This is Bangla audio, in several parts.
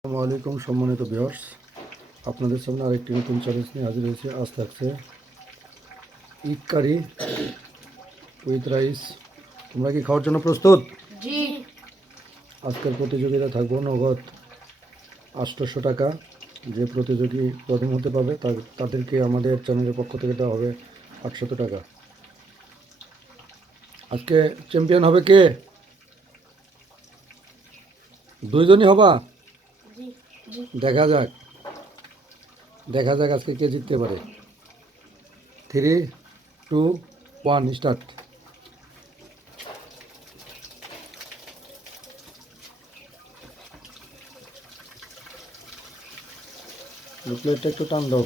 আসসালামু আলাইকুম সম্মানিত ভিউয়ার্স, আপনাদের সামনে আরেকটি নতুন চ্যালেঞ্জ নিয়ে হাজির হয়েছে। আজ থাকছে ইগ কারি উইথ রাইস। তোমরা কি খাওয়ার জন্য প্রস্তুত? জি। আজকের প্রতিযোগিতা থাকবো নগদ 800 টাকা। যে প্রতিযোগী প্রথম হতে পারবে তাদেরকে আমাদের চ্যানেলের পক্ষ থেকে দেওয়া হবে 800 টাকা। আজকে চ্যাম্পিয়ন হবে কে? দুইজনই হবা? দেখা যাক আজকে কে জিততে পারে। 3, 2, 1 স্টার্ট। প্লেটটা একটু টান দাও।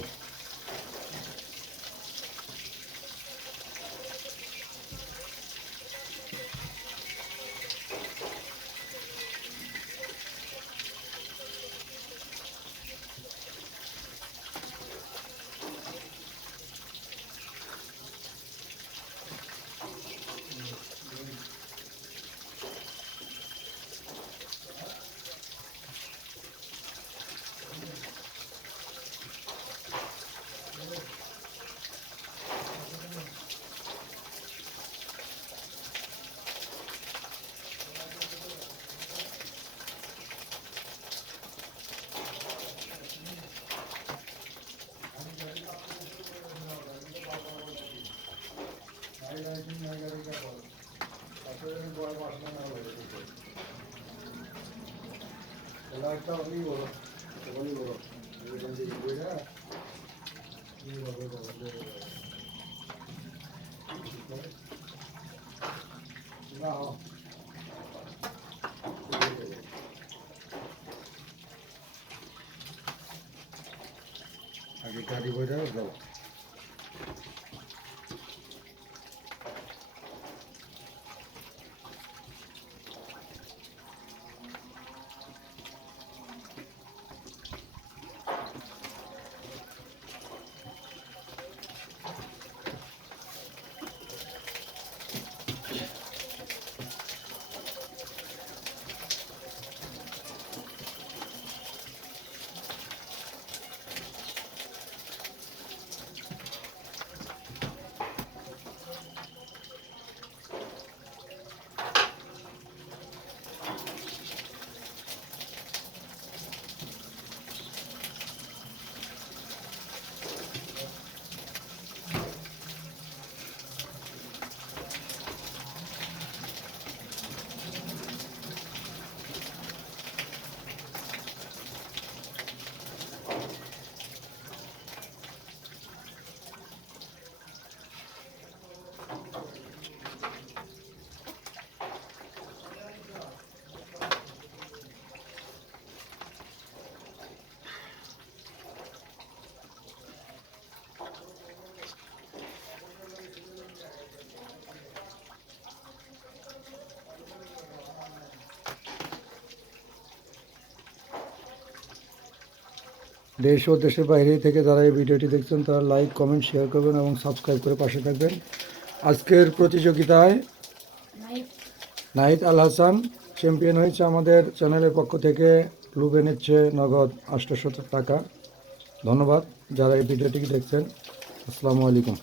আগে গাড়ি বইটা যাও। দেশ ও দেশের বাইরে থেকে যারা এই ভিডিওটি দেখছেন তারা লাইক, কমেন্ট, শেয়ার করবেন এবং সাবস্ক্রাইব করে পাশে থাকবেন। আজকের প্রতিযোগিতায় নাহিদ আল হাসান চ্যাম্পিয়ন হয়েছে। আমাদের চ্যানেলের পক্ষ থেকে ক্লুব এনেছে নগদ 800 টাকা। ধন্যবাদ যারা এই ভিডিওটি দেখছেন। আসসালামু আলাইকুম।